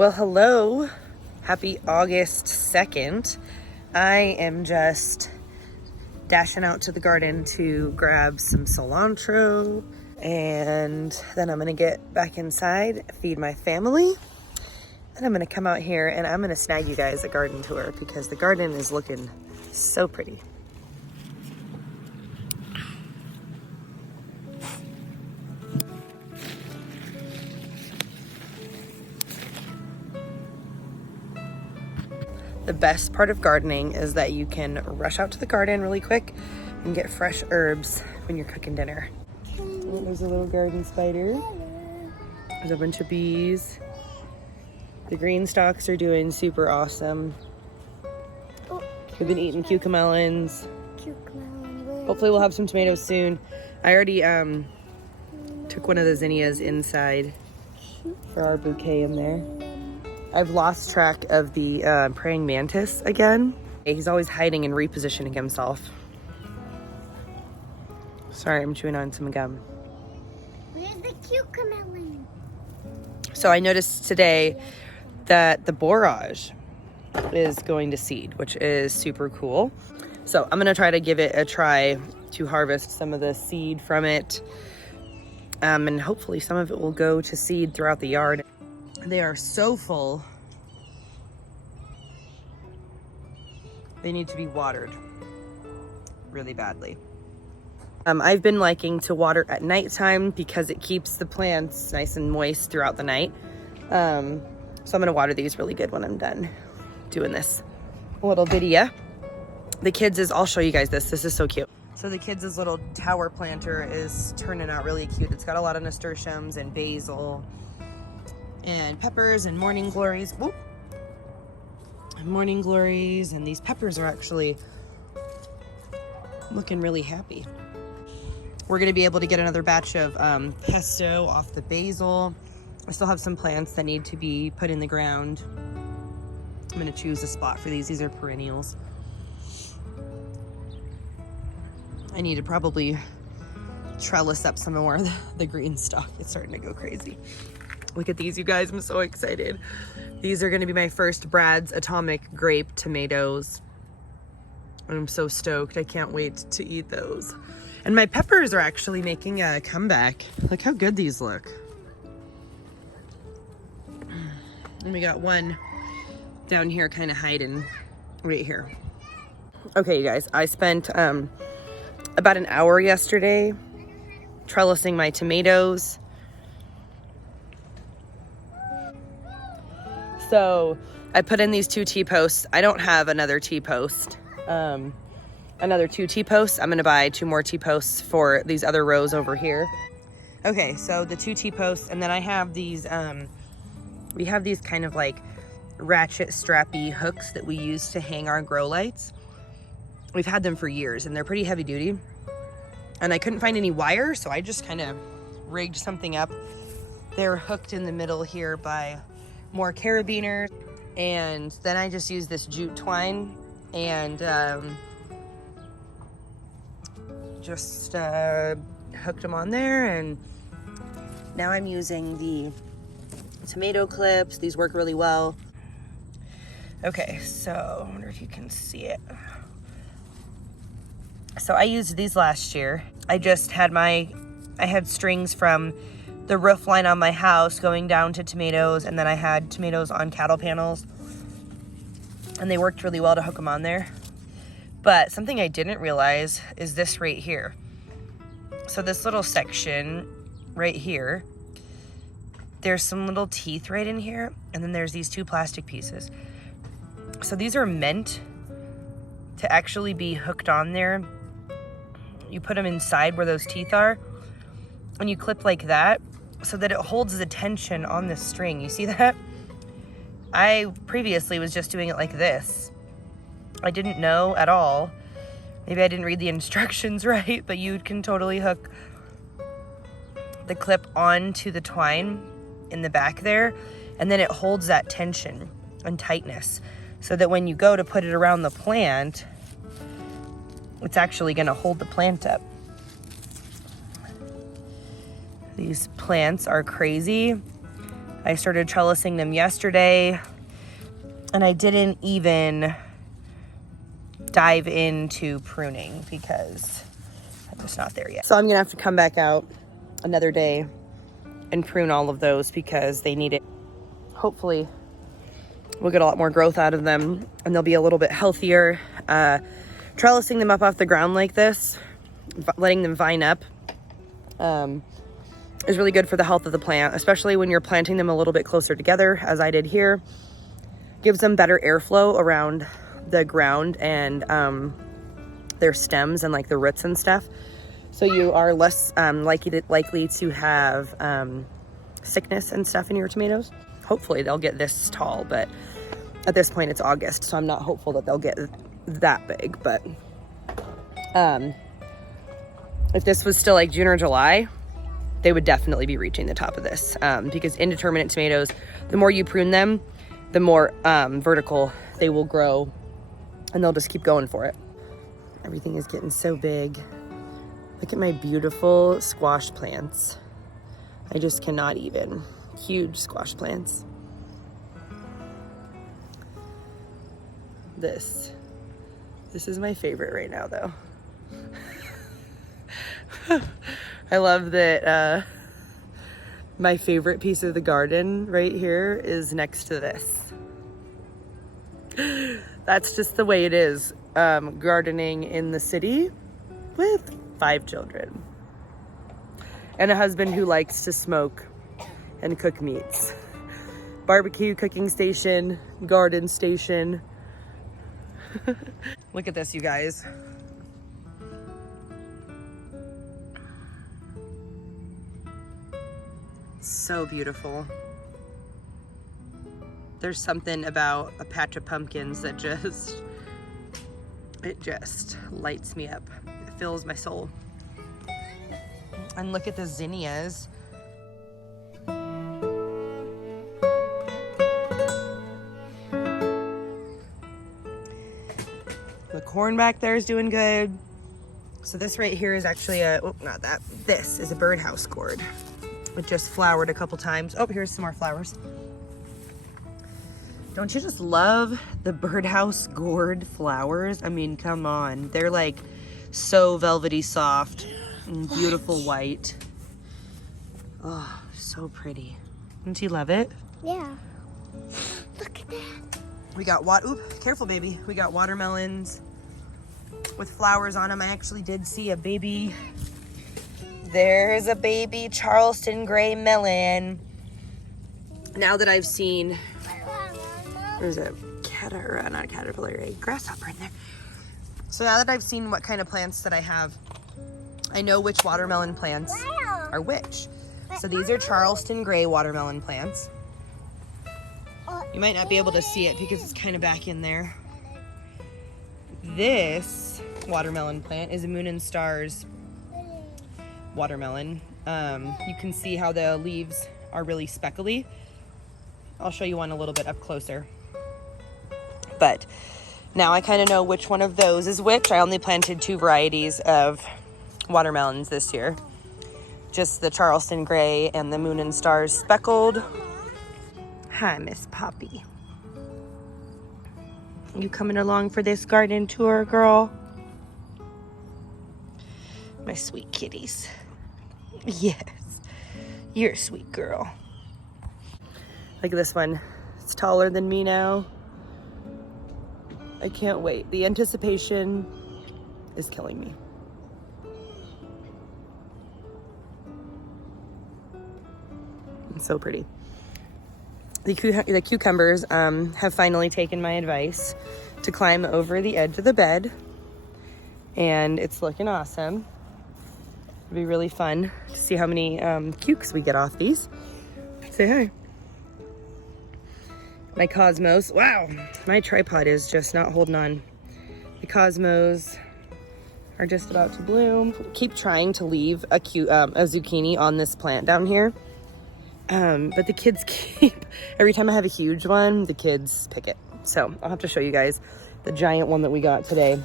Well, hello. Happy August 2nd. I am just dashing out to the garden to grab some cilantro, and then I'm gonna get back inside, feed my family, and I'm gonna come out here and I'm gonna snag you guys a garden tour because the garden is looking so pretty. The best part of gardening is that you can rush out to the garden really quick and get fresh herbs when you're cooking dinner. Oh, there's a little garden spider. There's a bunch of bees. The green stalks are doing super awesome. We've been eating cucamelons. Hopefully we'll have some tomatoes soon. I already took one of the zinnias inside for our bouquet in there. I've lost track of the praying mantis again. He's always hiding and repositioning himself. Sorry, I'm chewing on some gum. Where's the cucamelon? So I noticed today that the borage is going to seed, which is super cool. So I'm gonna try to give it a try to harvest some of the seed from it. And hopefully some of it will go to seed throughout the yard. They are so full. They need to be watered really badly. I've been liking to water at nighttime because it keeps the plants nice and moist throughout the night. So I'm gonna water these really good when I'm done doing this little video. The kids' I'll show you guys this. This is so cute. So the kids' little tower planter is turning out really cute. It's got a lot of nasturtiums and basil and peppers and morning glories. Whoop. Morning glories, and these peppers are actually looking really happy. We're gonna be able to get another batch of pesto off the basil. I still have some plants that need to be put in the ground. I'm gonna choose a spot for these. These are perennials. I need to probably trellis up some more of the green stock. It's starting to go crazy. Look at these, you guys. I'm so excited. These are going to be my first Brad's Atomic Grape tomatoes. I'm so stoked. I can't wait to eat those. And my peppers are actually making a comeback. Look how good these look. And we got one down here kind of hiding right here. Okay, you guys. I spent about an hour yesterday trellising my tomatoes. So I put in these 2 T-posts. I don't have another T-post, another 2 T-posts. I'm gonna buy 2 more T-posts for these other rows over here. Okay, so the 2 T-posts, and then I have these, we have these kind of like ratchet strappy hooks that we use to hang our grow lights. We've had them for years and they're pretty heavy duty. And I couldn't find any wire, so I just kind of rigged something up. They're hooked in the middle here by more carabiners, and then I just use this jute twine and just hooked them on there, and now I'm using the tomato clips. These work really well. Okay, so I wonder if you can see it. So I used these last year. I just had I had strings from the roof line on my house going down to tomatoes, and then I had tomatoes on cattle panels, and they worked really well to hook them on there. But something I didn't realize is this right here. So this little section right here, there's some little teeth right in here, and then there's these 2 plastic pieces. So these are meant to actually be hooked on there. You put them inside where those teeth are, and you clip like that, so that it holds the tension on this string. You see that? I previously was just doing it like this. I didn't know at all. Maybe I didn't read the instructions right, but you can totally hook the clip onto the twine in the back there, and then it holds that tension and tightness so that when you go to put it around the plant, it's actually gonna hold the plant up. These plants are crazy. I started trellising them yesterday, and I didn't even dive into pruning because I'm just not there yet. So I'm gonna have to come back out another day and prune all of those because they need it. Hopefully we'll get a lot more growth out of them and they'll be a little bit healthier. Trellising them up off the ground like this, letting them vine up, is really good for the health of the plant, especially when you're planting them a little bit closer together, as I did here. Gives them better airflow around the ground and their stems and like the roots and stuff. So you are less likely to have sickness and stuff in your tomatoes. Hopefully they'll get this tall, but at this point it's August, so I'm not hopeful that they'll get that big. But if this was still like June or July, they would definitely be reaching the top of this, because indeterminate tomatoes, the more you prune them, the more vertical they will grow, and they'll just keep going for it. Everything is getting so big. Look at my beautiful squash plants. I just cannot even. Huge squash plants. This is my favorite right now, though. I love that my favorite piece of the garden right here is next to this. That's just the way it is, gardening in the city with 5 children and a husband who likes to smoke and cook meats. Barbecue, cooking station, garden station. Look at this, you guys. So beautiful. There's something about a patch of pumpkins that just lights me up. It fills my soul. And look at the zinnias. The corn back there is doing good. So this right here is actually this is a birdhouse gourd. It just flowered a couple times. Oh, here's some more flowers. Don't you just love the birdhouse gourd flowers? I mean, come on. They're like so velvety soft and beautiful white. Oh, so pretty. Don't you love it? Yeah. Look at that. We got careful baby. We got watermelons with flowers on them. I actually did see a baby. There's a baby Charleston gray melon. Now that I've seen, there's a grasshopper in there. So now that I've seen what kind of plants that I have, I know which watermelon plants are which. So these are Charleston gray watermelon plants. You might not be able to see it because it's kind of back in there. This watermelon plant is a Moon and Stars watermelon. You can see how the leaves are really speckly. I'll show you one a little bit up closer. But now I kind of know which one of those is which. I only planted 2 varieties of watermelons this year. Just the Charleston gray and the Moon and Stars speckled. Hi, Miss Poppy. You coming along for this garden tour, girl? My sweet kitties. Yes, you're a sweet girl. Look at this one. It's taller than me now. I can't wait. The anticipation is killing me. It's so pretty. The cucumbers have finally taken my advice to climb over the edge of the bed, and it's looking awesome. It'll be really fun to see how many cukes we get off these. Say hi. My cosmos. Wow, my tripod is just not holding on. The cosmos are just about to bloom. Keep trying to leave a zucchini on this plant down here. But the kids every time I have a huge one, the kids pick it. So I'll have to show you guys the giant one that we got today.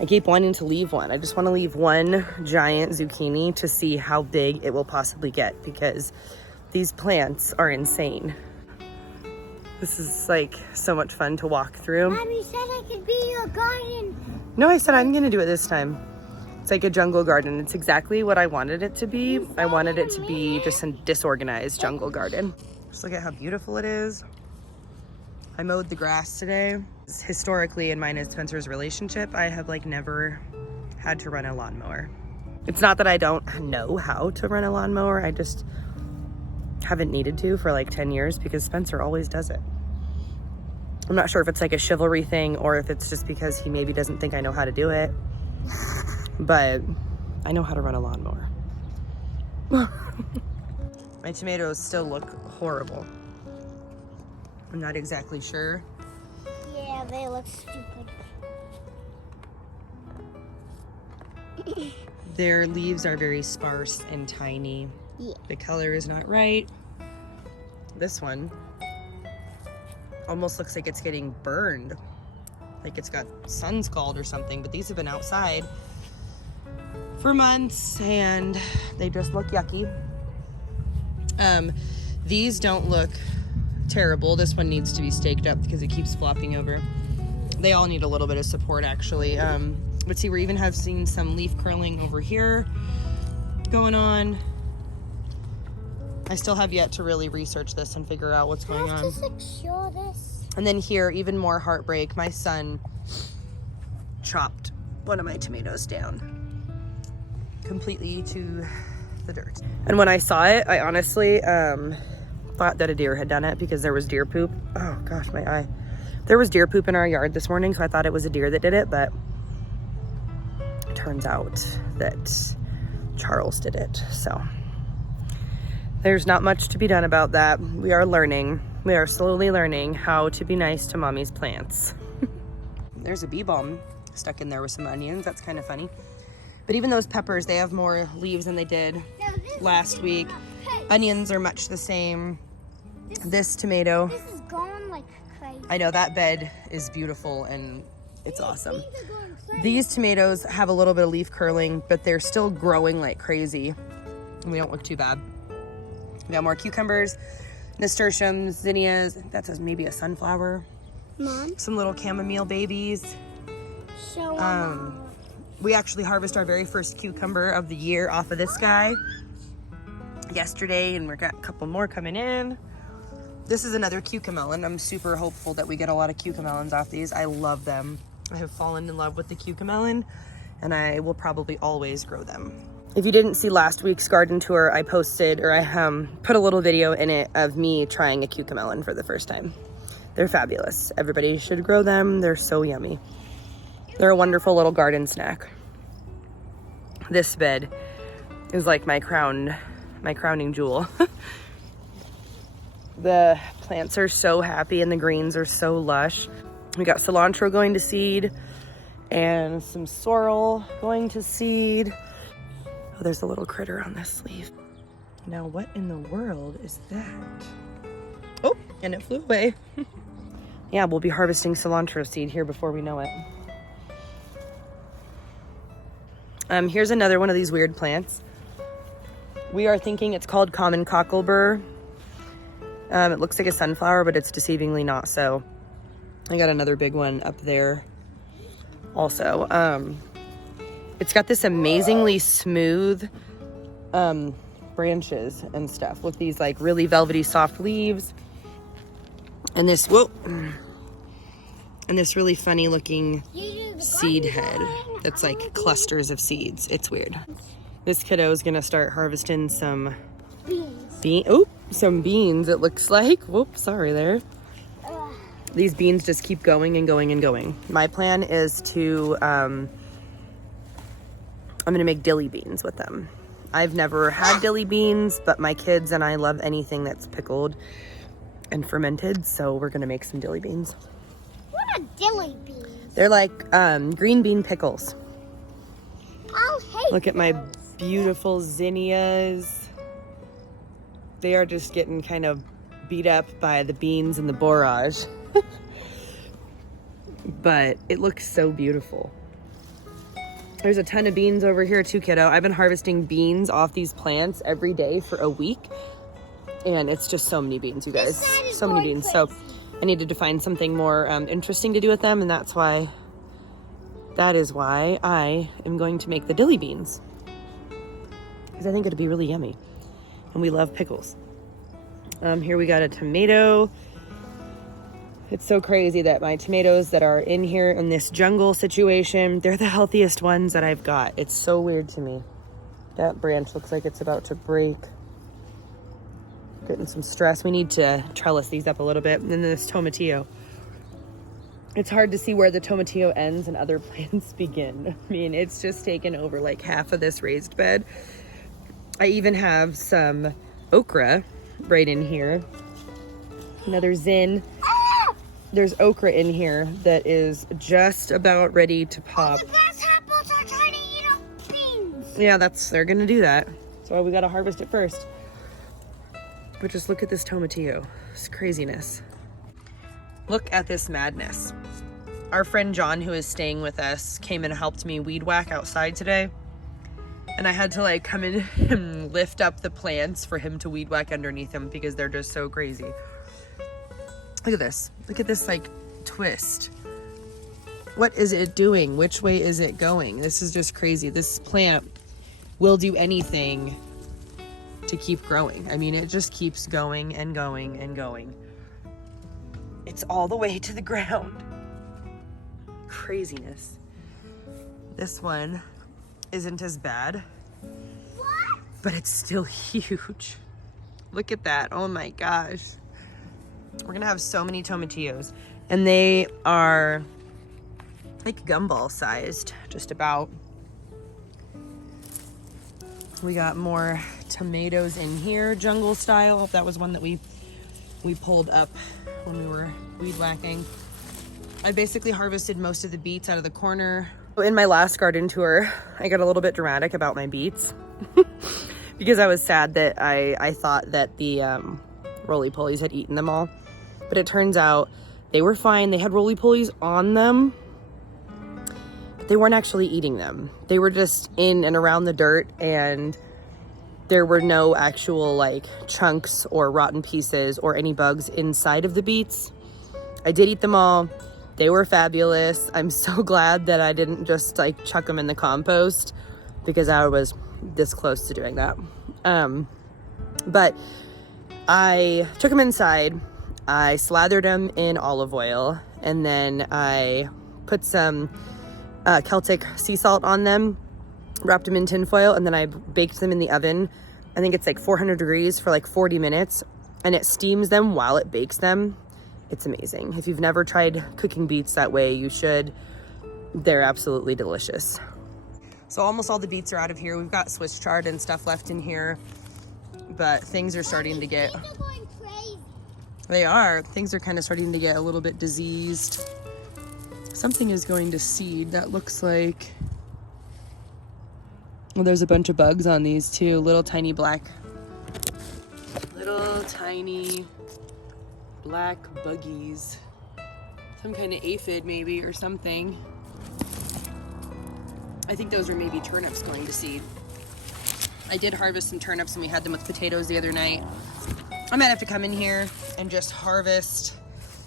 I keep wanting to leave one. I just want to leave one giant zucchini to see how big it will possibly get, because These plants are insane. This is like so much fun to walk through. Mom, you said I could be your garden. No, I said I'm gonna do it this time. It's like a jungle garden. It's exactly what I wanted it to be. I wanted it to be just a disorganized jungle garden. Just look at how beautiful it is. I mowed the grass today. Historically, in mine and Spencer's relationship, I have like never had to run a lawnmower. It's not that I don't know how to run a lawnmower. I just haven't needed to for like 10 years because Spencer always does it. I'm not sure if it's like a chivalry thing or if it's just because he maybe doesn't think I know how to do it, but I know how to run a lawnmower. My tomatoes still look horrible. I'm not exactly sure. Yeah, they look stupid. Their leaves are very sparse and tiny. Yeah. The color is not right. This one almost looks like it's getting burned. Like it's got sun scald or something, but these have been outside for months and they just look yucky. These don't look terrible. This one needs to be staked up because it keeps flopping over. They all need a little bit of support actually. But see, we even have seen some leaf curling over here going on. I still have yet to really research this and figure out what's going on. I have to secure this. And then here, even more heartbreak, my son chopped one of my tomatoes down completely to the dirt. And when I saw it, I honestly thought that a deer had done it because there was deer poop. Oh gosh, my eye. There was deer poop in our yard this morning, so I thought it was a deer that did it, but it turns out that Charles did it. So there's not much to be done about that. We are learning. We are slowly learning how to be nice to mommy's plants. There's a bee balm stuck in there with some onions. That's kind of funny. But even those peppers, they have more leaves than they did last week. Onions are much the same. This tomato, This is going like crazy. I know that bed is beautiful and it's awesome. These are going crazy. These tomatoes have a little bit of leaf curling, but they're still growing like crazy. And they don't look too bad. We got more cucumbers, nasturtiums, zinnias. That's maybe a sunflower. Mom, Some little chamomile babies. show them. We actually harvested our very first cucumber of the year off of this guy yesterday, and we've got a couple more coming in. This is another cucamelon. I'm super hopeful that we get a lot of cucamelons off these. I love them. I have fallen in love with the cucamelon, and I will probably always grow them. If you didn't see last week's garden tour, I posted, or I put a little video in it of me trying a cucamelon for the first time. They're fabulous. Everybody should grow them. They're so yummy. They're a wonderful little garden snack. This bed is like my crowning jewel. The plants are so happy and the greens are so lush. We got cilantro going to seed and some sorrel going to seed. Oh, there's a little critter on this leaf. Now, what in the world is that? Oh, and it flew away. Yeah, we'll be harvesting cilantro seed here before we know it. Here's another one of these weird plants. We are thinking it's called common cocklebur. It looks like a sunflower, but it's deceivingly not so. I got another big one up there also. It's got this amazingly smooth branches and stuff with these like really velvety soft leaves. And this, whoa, and this really funny looking seed head that's like clusters of seeds. It's weird. This kiddo is gonna start harvesting some some beans, it looks like. Whoops, sorry there. These beans just keep going and going and going. My plan is to, I'm gonna make dilly beans with them. I've never had dilly beans, but my kids and I love anything that's pickled and fermented, so we're gonna make some dilly beans. What are dilly beans? They're like green bean pickles. I'll hate Look at my those. beautiful zinnias. They are just getting kind of beat up by the beans and the borage. But it looks so beautiful. There's a ton of beans over here too, kiddo. I've been harvesting beans off these plants every day for a week. And it's just so many beans, you guys. This side is So many going beans. So crazy. I needed to find something more interesting to do with them, and that is why I am going to make the dilly beans. Because I think it'd be really yummy. And we love pickles. Here we got a tomato. It's so crazy that my tomatoes that are in here in this jungle situation, they're the healthiest ones that I've got. It's so weird to me. That branch looks like it's about to break. Getting some stress. We need to trellis these up a little bit. And then this tomatillo. It's hard to see where the tomatillo ends and other plants begin. I mean, it's just taken over like half of this raised bed. I even have some okra right in here. Another zin. There's okra in here that is just about ready to pop. The grasshoppers are trying to eat up beans. Yeah, they're gonna do that. That's why we gotta harvest it first. But just look at this tomatillo. It's craziness. Look at this madness. Our friend John, who is staying with us, came and helped me weed whack outside today. And I had to like come in and lift up the plants for him to weed whack underneath them because they're just so crazy. Look at this. Look at this like twist. What is it doing? Which way is it going? This is just crazy. This plant will do anything to keep growing. I mean, it just keeps going and going and going. It's all the way to the ground. Craziness. This one isn't as bad, but it's still huge. Look at that. Oh my gosh. We're gonna have so many tomatillos, and they are like gumball sized, just about. We got more tomatoes in here, jungle style. That was one that we pulled up when we were weed whacking. I basically harvested most of the beets out of the corner. In my last garden tour, I got a little bit dramatic about my beets because I was sad that I thought that the roly-polies had eaten them all. But it turns out they were fine. They had roly-polies on them, but they weren't actually eating them. They were just in and around the dirt, and there were no actual like chunks or rotten pieces or any bugs inside of the beets. I did eat them all. They were fabulous. I'm so glad that I didn't just like chuck them in the compost because I was this close to doing that. But I took them inside. I slathered them in olive oil, and then I put some Celtic sea salt on them, wrapped them in tin foil, and then I baked them in the oven. I think it's like 400 degrees for like 40 minutes, and it steams them while it bakes them. It's amazing. If you've never tried cooking beets that way, you should. They're absolutely delicious. So almost all the beets are out of here. We've got Swiss chard and stuff left in here, but things are starting to get... They're going crazy. They are. Things are kind of starting to get a little bit diseased. Something is going to seed. That looks like... Well, there's a bunch of bugs on these too. Little tiny black buggies. Some kind of aphid maybe or something. I think those are maybe turnips going to seed. I did harvest some turnips and we had them with potatoes the other night. I might have to come in here and just harvest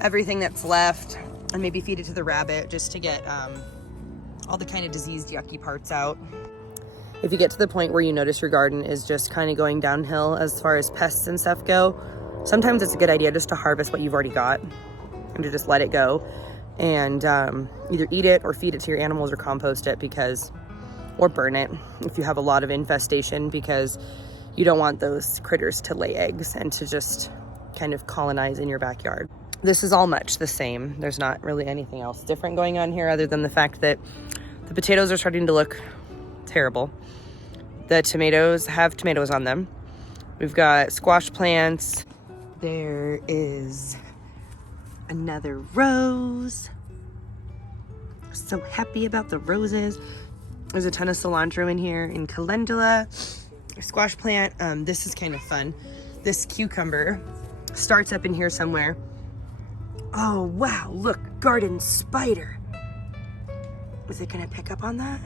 everything that's left and maybe feed it to the rabbit just to get all the kind of diseased yucky parts out. If you get to the point where you notice your garden is just kind of going downhill as far as pests and stuff go, sometimes it's a good idea just to harvest what you've already got and to just let it go and either eat it or feed it to your animals or compost it or burn it if you have a lot of infestation, because you don't want those critters to lay eggs and to just kind of colonize in your backyard. This is all much the same. There's not really anything else different going on here other than the fact that the potatoes are starting to look terrible. The tomatoes have tomatoes on them. We've got squash plants. There is another rose. So happy about the roses. There's a ton of cilantro in here, in calendula, squash plant. This is kind of fun. This cucumber starts up in here somewhere. Oh, wow, look, garden spider. Is it gonna pick up on that?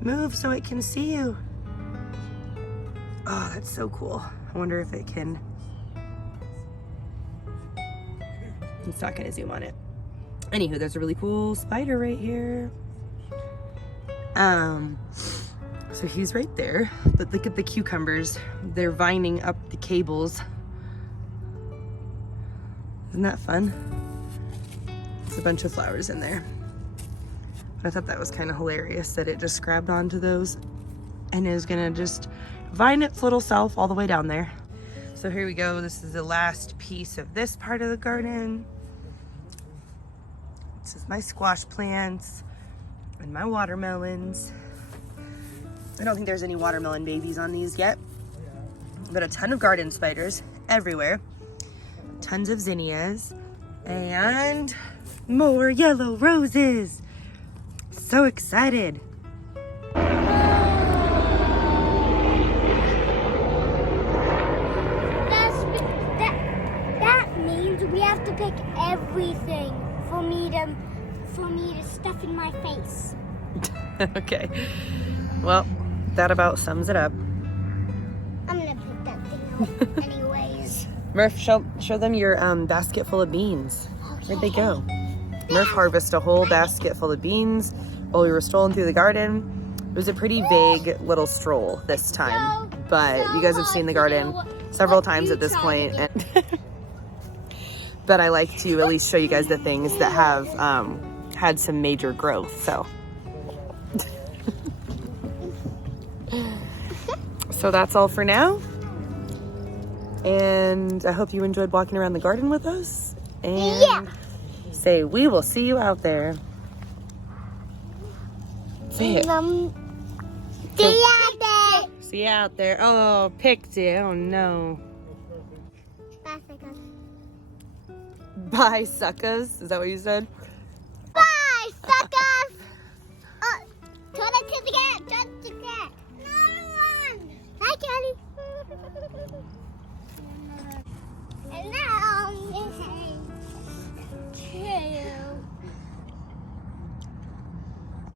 Move so it can see you. Oh, that's so cool. I wonder if it can It's not gonna zoom on it. Anywho, there's a really cool spider right here. So he's right there. But look at the cucumbers. They're vining up the cables. Isn't that fun? There's a bunch of flowers in there. But I thought that was kind of hilarious that it just grabbed onto those and is gonna just vine its little self all the way down there. So here we go. This is the last piece of this part of the garden. This is my squash plants and my watermelons. I don't think there's any watermelon babies on these yet, but a ton of garden spiders everywhere. Tons of zinnias and more yellow roses. So excited. That means we have to pick everything for me to stuff in my face. Okay. Well, that about sums it up. I'm gonna pick that thing out anyways. Murph, show them your basket full of beans. Where'd they go? Murph harvested a whole basket full of beans while we were strolling through the garden. It was a pretty vague little stroll this time, but you guys have seen the garden several times at this point. And but I like to at least show you guys the things that have had some major growth. So that's all for now. And I hope you enjoyed walking around the garden with us. And say, we will see you out there. Say it. See you out there. See you out there. Oh, picked it. Oh, no. Bye, suckers. Bye, suckers. Is that what you said?